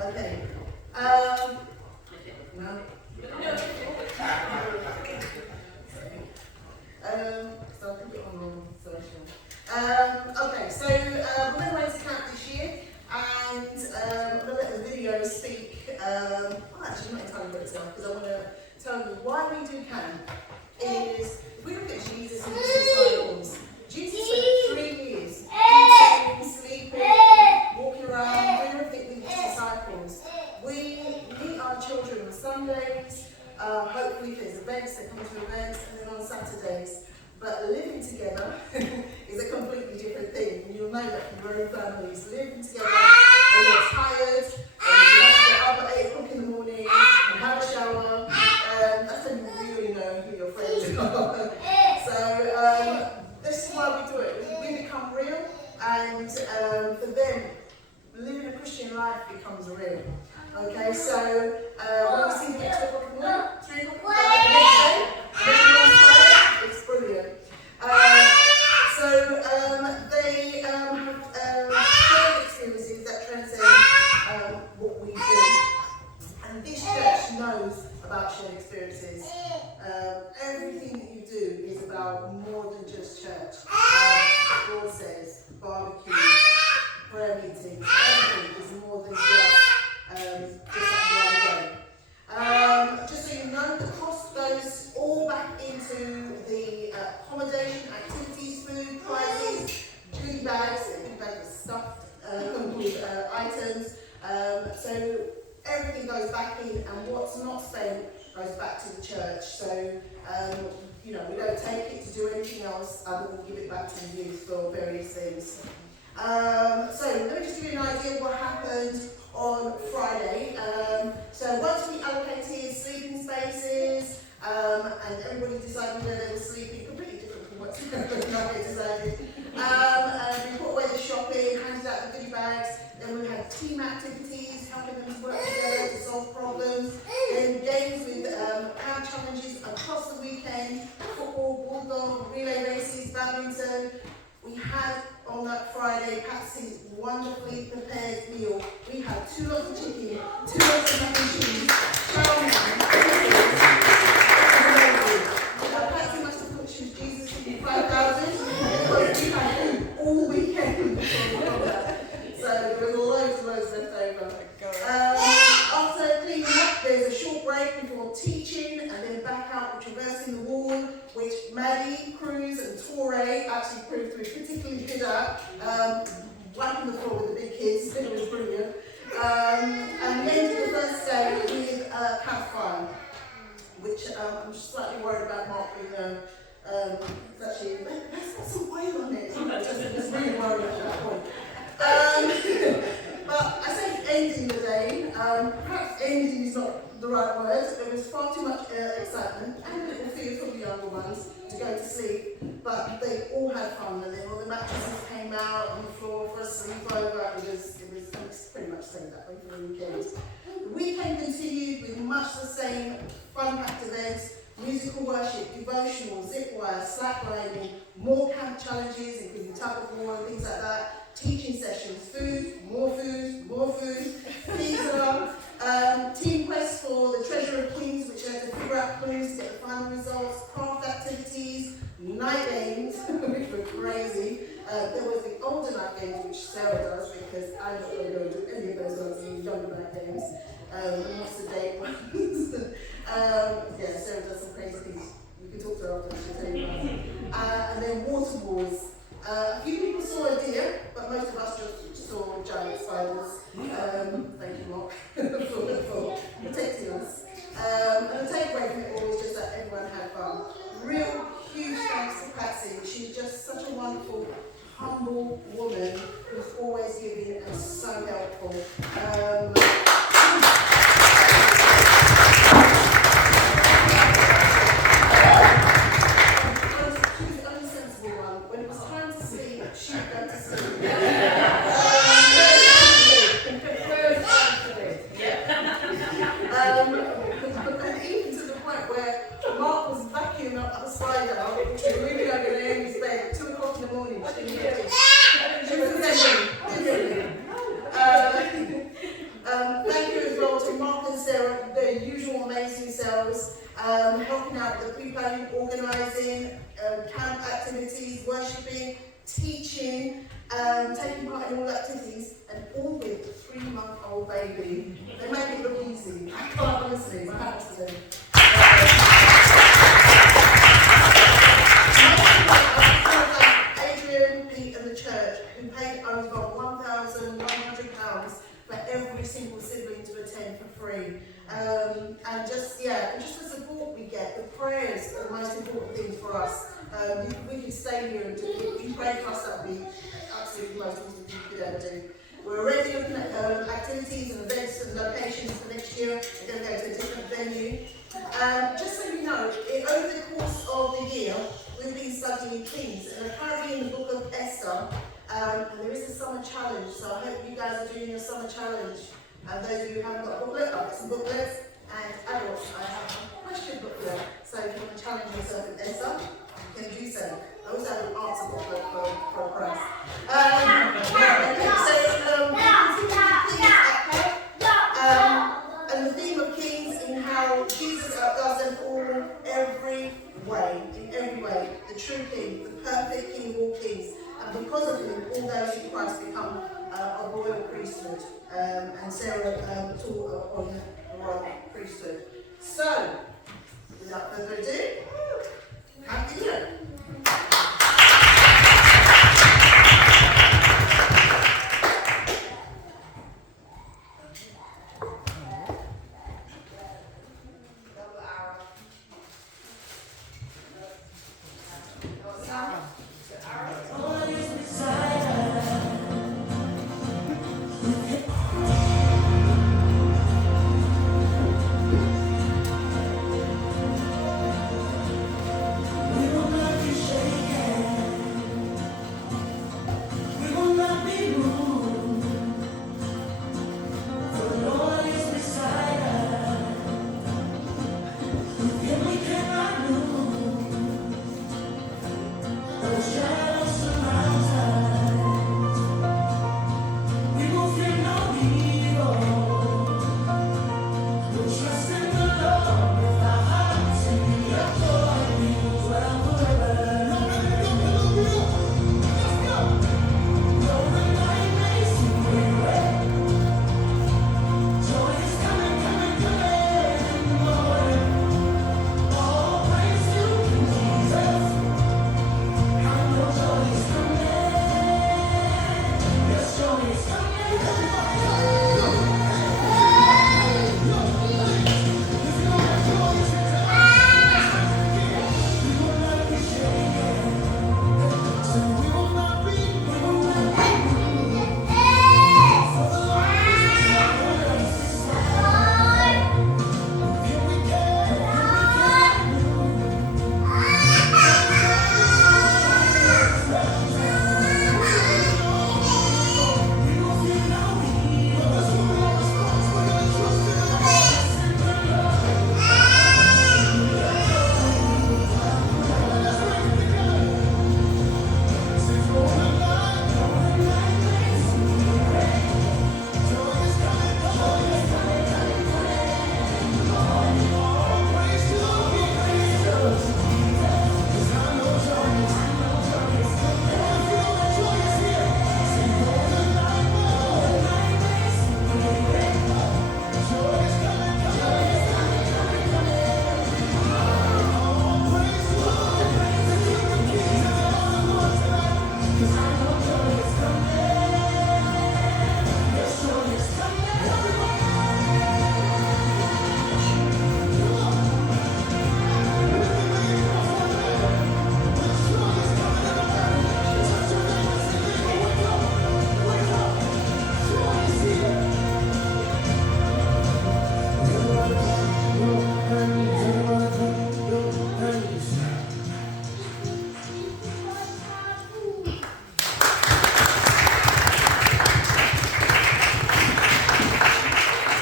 Okay. No. So I think it on wrong social. Okay, so we're going away to camp this year, and I'm going to let the video speak. I'm actually not entirely going to tell, because I want to tell you why we do camp. Is if we look at Jesus and his disciples, Jesus spent 3 years eating, sleeping, walking around, doing everything with his disciples. We meet our children on Sundays, hopefully if there's events, they come to events, and then on Saturdays. But living together is a completely different thing. And you'll know that from your own families. Living together when you're tired, and you have to get up at 8 o'clock in the morning and have a shower. That's when you really know who your friends are. So this is why we do it. We become real, and for them, living a Christian life becomes real. Okay, so when we see them at 2 o'clock in the morning, 3 o'clock the next day, it's brilliant. They have shared experiences that transcend what we do. And this church knows about shared experiences. Everything that you do is about more than just church. God says, barbecue, prayer meetings, everything is more than just that one day. Just so you know, the cost goes all back into the accommodation, activities, food, prizes, goodie bags of stuffed with items. So everything goes back in, and what's not spent goes back to the church. So we don't take it to do anything else other than give it back to the youth for various things. So let me just give you an idea of what happened on Friday. So once we allocated sleeping spaces, and everybody decided where they were sleeping, completely different from what they decided. And we put away the shopping, handed out the goodie bags. Then we had team activities, helping them to work together to solve problems. Then games with power challenges across the weekend, football, bulldog, relay races, badminton. We had on that Friday Patsy's wonderfully prepared meal. We had 2 lots of chicken, 2 lots of mac and cheese, Patsy must have thought she was Jesus chicken 5,000 because we had food all weekend. So there was loads left over. After cleaning up, there's a short break before teaching, and then back out with traversing the wall, which Maddie, Cruz, and Torre actually proved to be particularly good at. Wiping the floor with the big kids, it was brilliant. And we ended the first day with a campfire, which I'm slightly worried about Mark being actually, let's put some oil on it. Just really worried at that point. But I say ending the day, perhaps ending is not the right word. There was far too much excitement and a little fear from the younger ones to go to sleep, but they all had fun, and then all the mattresses came out on the floor for a sleepover. It was pretty much stayed that way for the weekend. The weekend continued with much the same fun-packed events: musical worship, devotional, zip wire, slacklining, more camp challenges, including tug of war and things like that. Teaching sessions, food, more pizza, team quest for the Treasure of Kings, which had to figure out clues to get the final results, craft activities, night games, which were crazy. There was the older night games, which Sarah does, because I'm not going to go into any of those ones, the younger night games. What's the date ones? Sarah does some crazy things. You can talk to her after, she'll tell you about it. And then water wars. A few people saw a deer, but most of us just saw giant spiders. Thank you, Mark, for protecting us. And the takeaway from it all was just that everyone had fun. Real huge thanks to Patsy. She's just such a wonderful, humble woman who's always giving and so helpful. important thing for us. We could stay here and if you pray for us, that would be absolutely the most important thing you could ever do. We're already looking at activities and events and locations for next year. We're going to go to a different venue. Just so you know, over the course of the year, we've been studying Kings, and we're currently in the book of Esther, and there is a summer challenge, so I hope you guys are doing your summer challenge. And those of you who haven't got a booklet, I've got some booklets, and adults, I have a question booklet, so if you want to challenge yourself in Esther, you can do so. I also have an answer booklet for a prize. And the theme of Kings in how Jesus does them all every way, in every way. The true King, the perfect King of all kings. And because of him, all those in Christ become a royal priesthood. And Sarah taught on the royal priesthood. So, without further ado,